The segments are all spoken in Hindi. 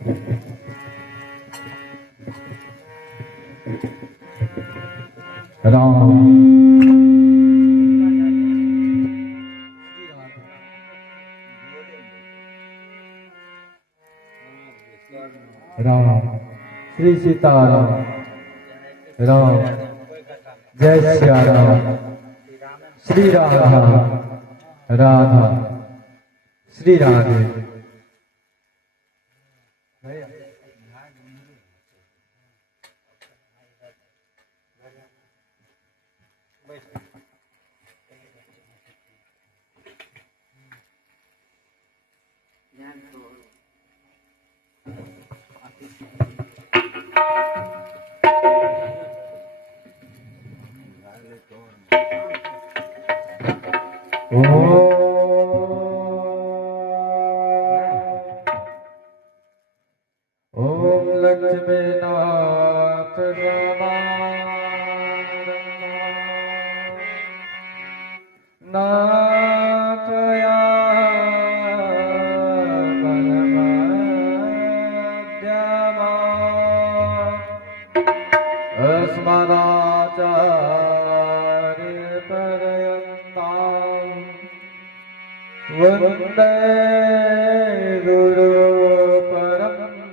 राम श्री सीताराम राम जय श्री राम श्री राधा राधा श्री राधे। ओम लक्ष्मी नाथ नाथया परमद्यमा अस्मदाचार्य पर्यन्तां वन्दे गुरु परम्परा।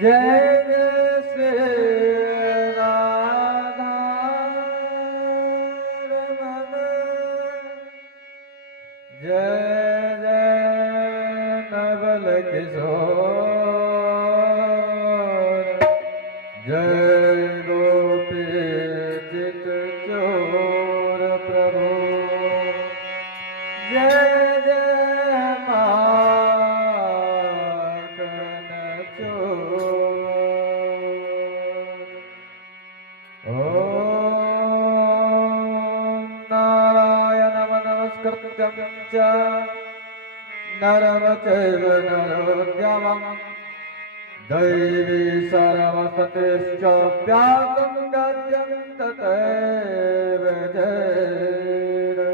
जय जय श्री राधा रमण जय जय नवल किशोर जय गोपी चित चोर प्रभु जय जय माखन चोर। ओम नारायणं नमस्कृत्यं च नरं चैव नरोत्तमं दैवी सर्वसतेश्च व्यासं गद्यं तथैव जयते।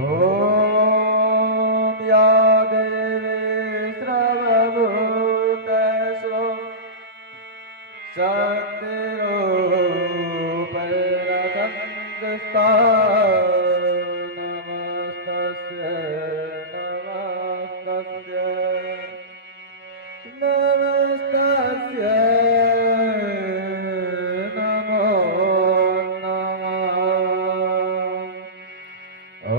ओम या देवी सर्वभूतेषु शक्तिरूपेण संस्थिता नमस्तस्यै नमो नमः। ॐ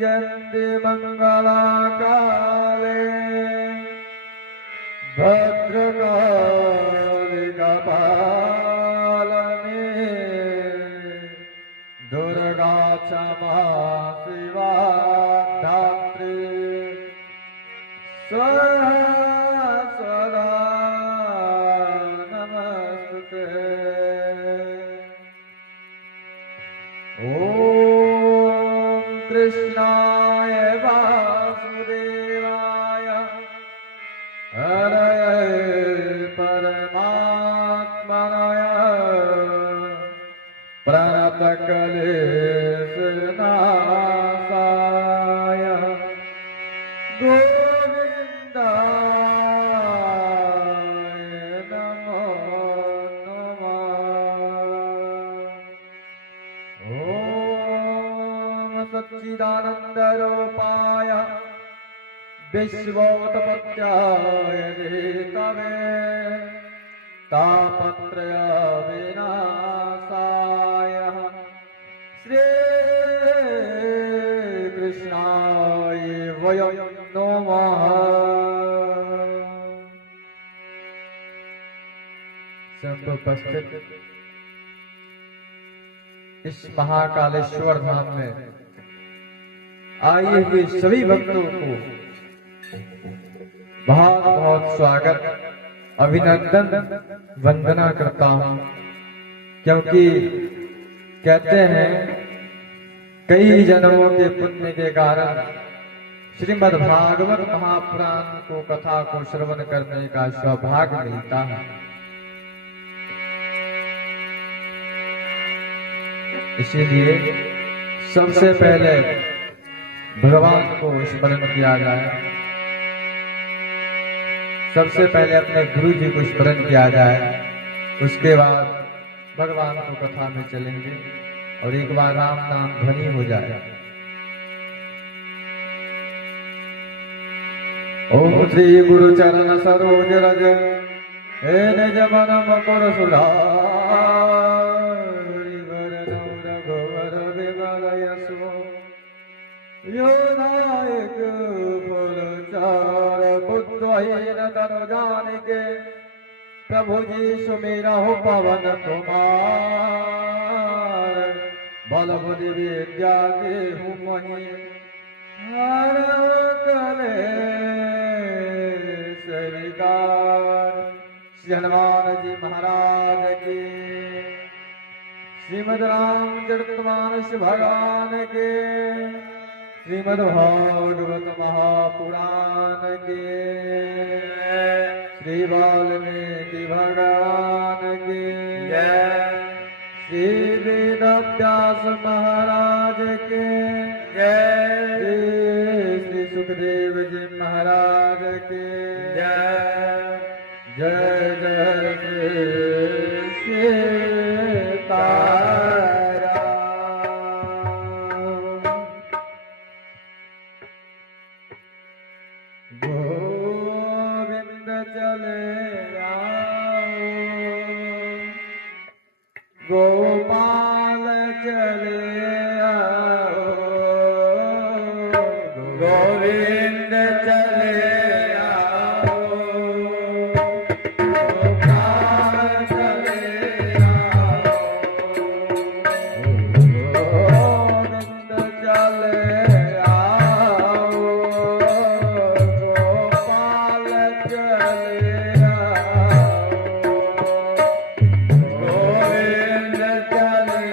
जयन्ति मङ्गलाकाले भद्रकाली कपालिनी दुर्गा क्षमा शिवा धात्री स्वधा स्वधा नमस्ते। ओम कृष्णाय वासुदेवाय हरये परमात्मने प्रणतक्लेशनाशाय गोविन्दाय नमो नमः। ओम सच्चिदानन्दरूपाय विश्वोत्पत्त्याय हेतवे तापत्रय विनाशाय श्रीकृष्णाय वयं नमः। समुपस्थित इस महाकालेश्वर धाम में आए हुए सभी भक्तों को बहुत बहुत स्वागत अभिनंदन वंदना करता हूं, क्योंकि कहते हैं कई जन्मों के पुण्य के कारण श्रीमद् भागवत महापुराण को कथा को श्रवण करने का सौभाग्य मिलता है। इसीलिए सबसे पहले भगवान को स्मरण किया जाए, सबसे पहले अपने गुरु जी को स्मरण किया जाए, उसके बाद भगवान को कथा में चलेंगे और एक बार राम नाम ध्वनि हो जाए। ओम श्री गुरु चरण सरोज रज हे निज मन मकुर सुधारि वरनौ रघुवर विमल यशो यो नायक फल चार बुद्धहीन तनु जानिके प्रभु जी सुमेरा हो पवन कुमार बल बुद्धि विद्या देहु महि हर कले सरिकार। श्री हनुमान जी महाराज की, श्रीमद रामचरितमानस भगवान के, श्रीमद भागवत महापुराण के, श्री वाल्मीकि भगवान की जय, श्री वेद व्यास महाराज के जय, श्री सुखदेव जी महाराज के जय, जय जय श्री सीताराम। गोविंद चले आओ, गोपाल चले आओ, गोविंद चले आओ, गोपाल चले आओ, गोविंद चले आओ, गोपाल चले आओ, गोविंद चले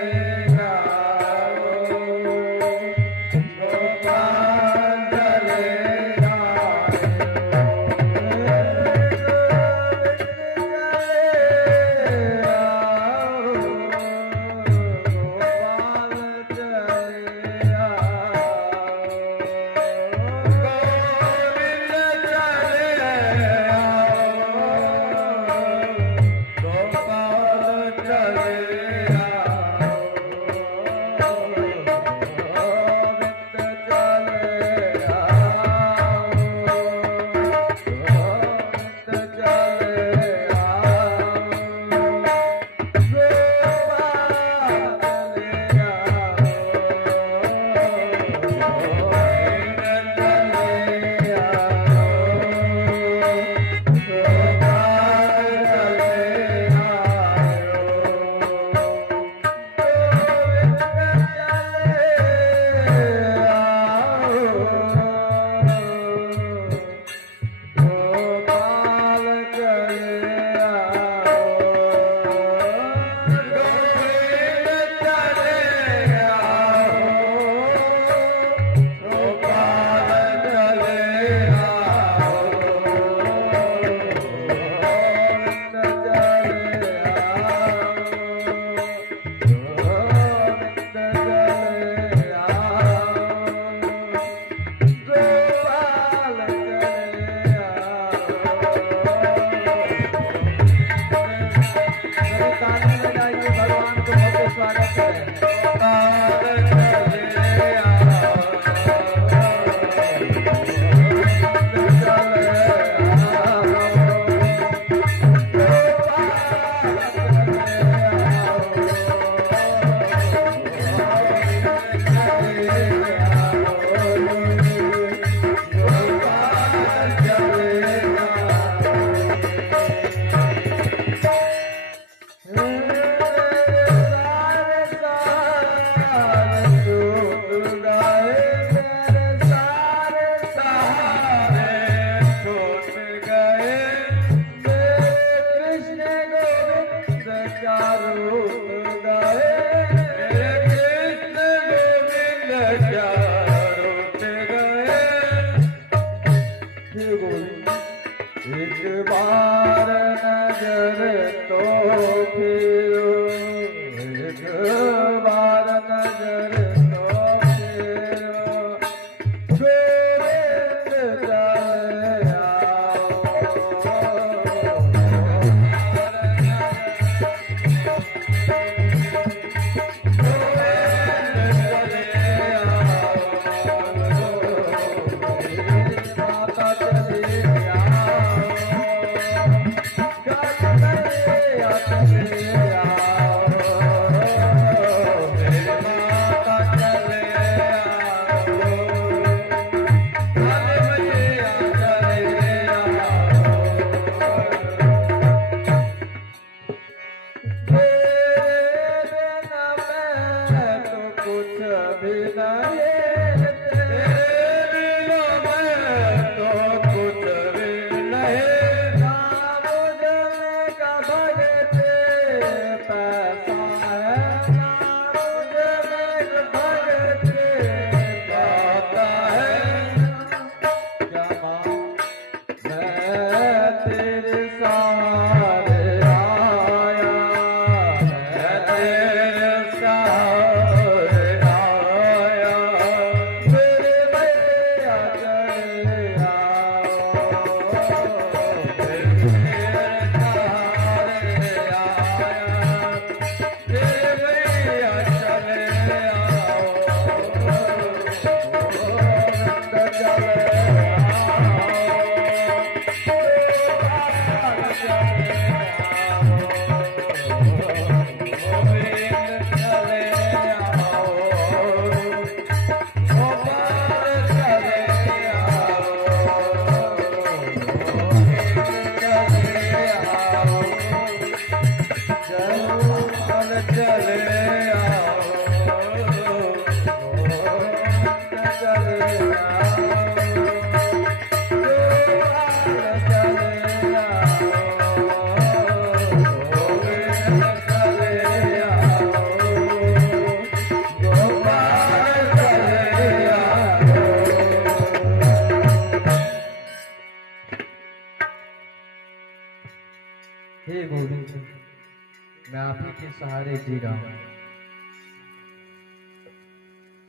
के सहारे जी रहा हूं,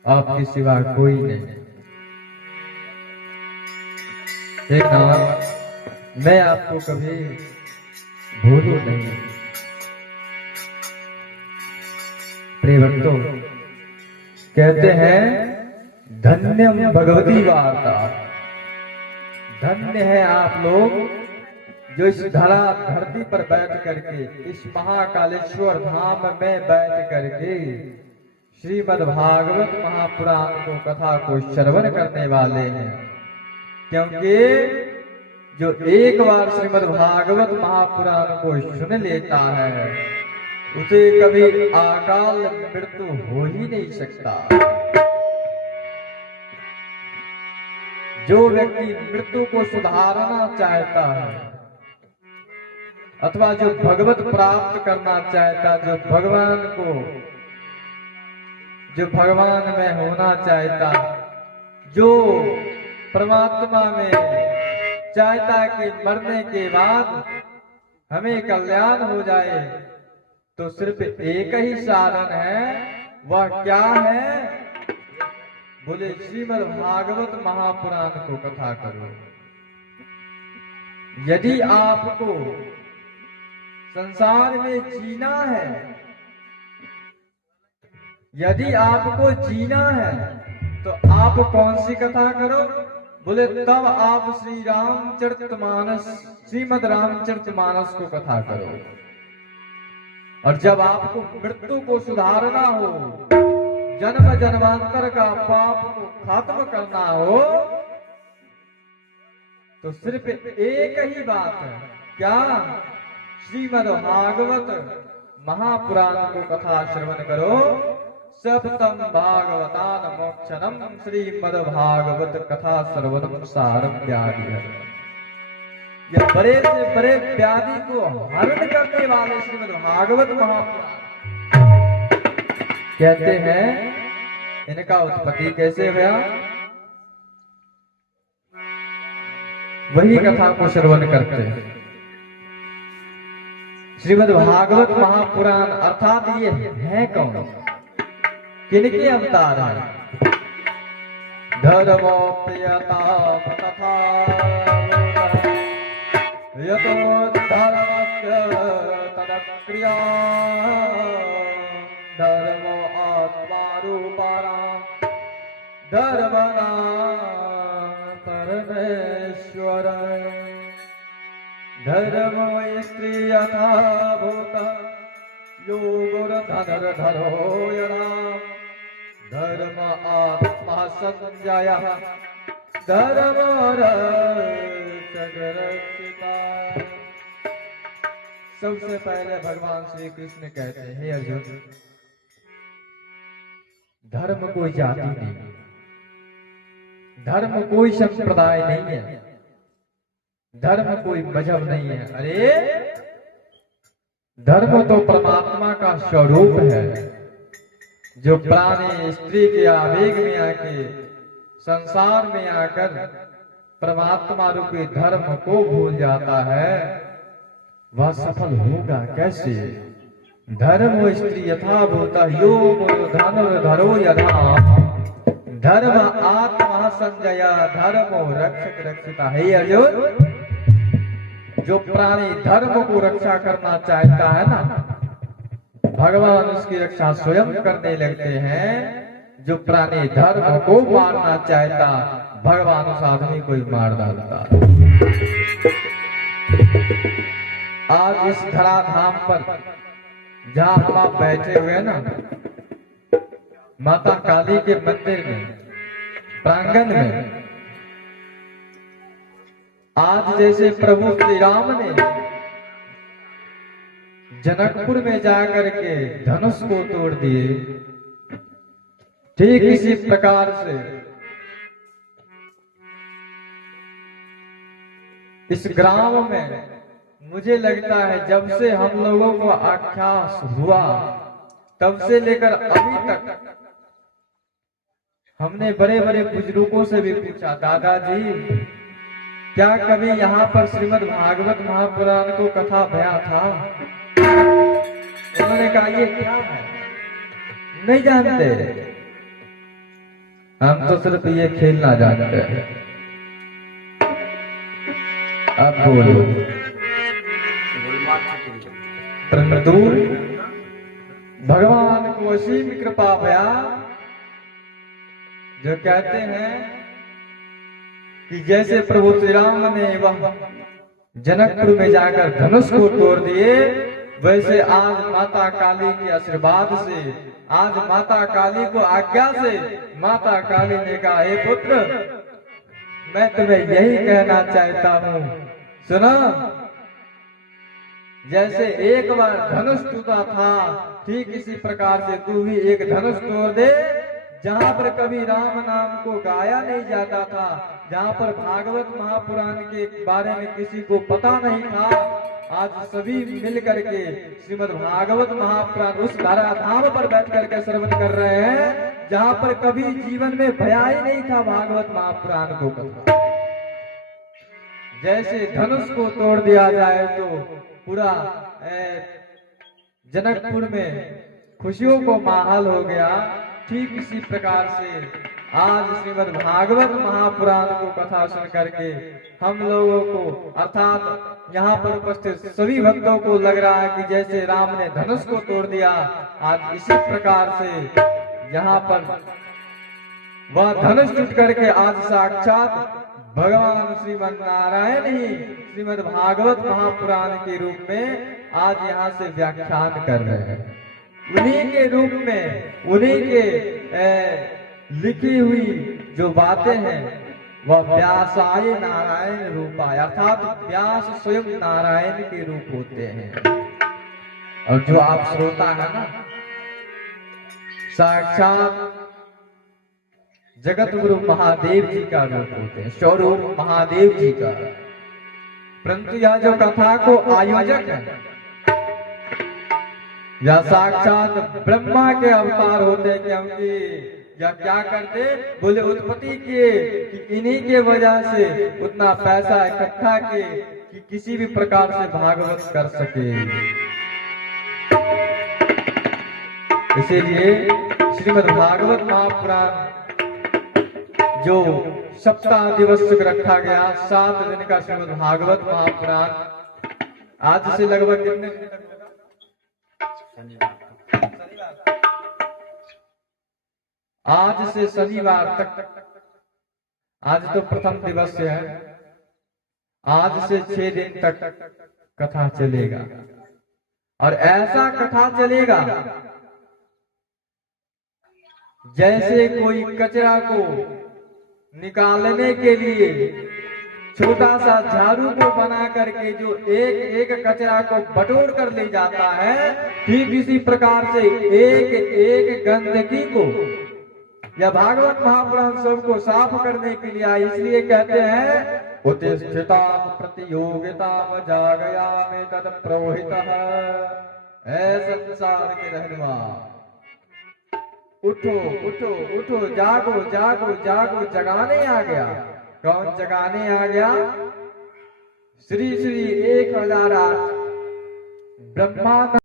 आपके सिवा कोई नहीं। एक नाम मैं आपको कभी भूलूं नहीं। प्रिय भक्तों, कहते हैं धन्यम भगवती वार्ता, धन्य है आप लोग जो इस धरती पर बैठ करके, इस महाकालेश्वर धाम में बैठ करके श्रीमद् भागवत महापुराण को, कथा को श्रवण करने वाले हैं। क्योंकि जो एक बार श्रीमद् भागवत महापुराण को सुन लेता है उसे कभी अकाल मृत्यु हो ही नहीं सकता। जो व्यक्ति मृत्यु को सुधारना चाहता है अथवा जो भगवत प्राप्त करना चाहता, जो भगवान में होना चाहता, जो परमात्मा में चाहता कि मरने के बाद हमें कल्याण हो जाए, तो सिर्फ एक ही साधन है। वह क्या है? बोले श्रीमद् भागवत महापुराण को कथा करो। यदि आपको संसार में जीना है, यदि आपको जीना है तो आप कौन सी कथा करो? बोले तब आप श्रीमद् रामचरितमानस को कथा करो। और जब आपको मृत्यु को सुधारना हो, जन्म जन्मांतर का पाप को खत्म करना हो, तो सिर्फ एक ही बात है। क्या? श्रीमद् भागवत महापुराण को कथा श्रवण करो। सप्तम भागवतान मोक्षणम श्रीमद् भागवत कथा श्रवणम सारम व्याधि। ये बड़े से बड़े व्याधि को हरण करने वाले श्रीमद् भागवत महापुराण। कहते हैं इनका उत्पत्ति कैसे हुआ, वही कथा को श्रवण करते हैं। श्रीमद् भागवत महापुराण अर्थात ये है कौन, किनके अवतार हैं? धर्मोप्यता तथा यतो धर्मस्य तदक्रिया धर्मो आत्मारूपाणां धर्मणा परमेश्वर धर्मो स्त्री यथा भूत यो गुरुधनुर्धरो यदा धर्म आत्मा संजयः धर्मो रक्षकरक्षिता। सबसे पहले भगवान श्री कृष्ण कहते हैं, हे अर्जुन, धर्म कोई जाति नहीं, धर्म कोई संप्रदाय नहीं है, धर्म कोई मजहब नहीं है। अरे धर्म तो परमात्मा का स्वरूप है, जो प्राणी स्त्री के आवेग में आके संसार में आकर परमात्मा रूपी धर्म को भूल जाता है, वह सफल होगा कैसे? धर्म स्त्री यथा भूता यो धनुर्धरो यथा धर्म आत्मा संजया धर्मो रक्षक रक्षिता। हे अर्जुन, जो प्राणी धर्म को रक्षा करना चाहता है ना, भगवान उसकी रक्षा स्वयं करने लगते हैं। जो प्राणी धर्म को मारना चाहता, भगवान उस आदमी को ही मार डालता। आज इस धराधाम पर जहां हम आप बैठे हुए ना, माता काली के मंदिर में, प्रांगण में, आज जैसे प्रभु श्री राम ने जनकपुर में जाकर के धनुष को तोड़ दिए, ठीक इसी प्रकार से इस ग्राम में मुझे लगता है जब से हम लोगों को आख्यास हुआ तब से लेकर अभी तक हमने बड़े बड़े बुजुर्गों से भी पूछा, दादाजी क्या कभी यहाँ पर श्रीमद् भागवत महापुराण को कथा भया था? उन्होंने कहा ये क्या है, नहीं जानते, हम तो सिर्फ ये खेलना जानते हैं। अब बोलो परंतु भगवान को असीम कृपा भया, जो कहते हैं कि जैसे प्रभु श्री राम ने वह जनकपुर में जाकर धनुष को तोड़ दिए, वैसे आज माता काली के आशीर्वाद से, आज माता काली को आज्ञा से माता काली ने कहा, हे पुत्र मैं तुम्हें यही कहना चाहता हूँ, सुनो, जैसे एक बार धनुष टूटा था, ठीक इसी प्रकार से तू भी एक धनुष तोड़ दे। जहाँ पर कभी राम नाम को गाया नहीं जाता था, जहाँ पर भागवत महापुराण के बारे में किसी को पता नहीं था, आज सभी मिल करके श्रीमद् भागवत महापुराण उस धराधाम पर बैठ करके श्रवण कर रहे हैं, जहाँ पर कभी जीवन में भया ही नहीं था भागवत महापुराण को कथा। जैसे धनुष को तोड़ दिया जाए तो पूरा जनकपुर में खुशियों को माहौल हो गया, ठीक इसी प्रकार से आज श्रीमद् भागवत महापुराण को कथा सुन करके हम लोगों को, अर्थात यहाँ पर उपस्थित सभी भक्तों को लग रहा है कि जैसे राम ने धनुष को तोड़ दिया, आज इसी प्रकार से यहाँ पर वह धनुष टूट करके आज साक्षात भगवान श्रीमद् नारायण ही श्रीमद् भागवत महापुराण के रूप में आज यहाँ से व्याख्यान कर रहे हैं। उन्हीं के रूप में, उन्हीं के लिखी हुई जो बातें हैं वह व्यासाय नारायण रूपाय, अर्थात व्यास स्वयं नारायण के रूप होते हैं। और जो आप श्रोता है ना, साक्षात जगत गुरु महादेव जी का रूप होते हैं, स्वरूप महादेव जी का। परंतु यह जो कथा को आयोजक है, या साक्षात ब्रह्मा के अवतार होते हैं, क्योंकि या क्या करते, बोले उत्पत्ति किए कि इन्हीं के वजह से उतना पैसा इकट्ठा किए कि किसी भी प्रकार से भागवत कर सके। इसीलिए श्रीमद् भागवत महापुराण जो सप्ताह दिवस रखा गया, 7 दिन का श्रीमद् भागवत महापुराण, आज से लगभग कितने दिन तक होगा? आज से शनिवार तक, आज तो प्रथम दिवस है, आज से 6 दिन तक कथा चलेगा। और ऐसा कथा चलेगा जैसे कोई कचरा को निकालने के लिए छोटा सा झाड़ू को बना करके जो एक एक कचरा को बटोर कर ले जाता है, ठीक इसी प्रकार से एक एक गंदगी को या भागवत महापुराण सबको साफ करने के लिए आए। इसलिए कहते हैं उत्तिष्ठता प्रतियोगिता जागया में तद प्रोहितः, ऐ संसार के रहनुमा, उठो उठो उठो, जागो जागो जागो, जगाने आ गया। कौन जगाने आ गया? श्री श्री 1008 ब्रह्मा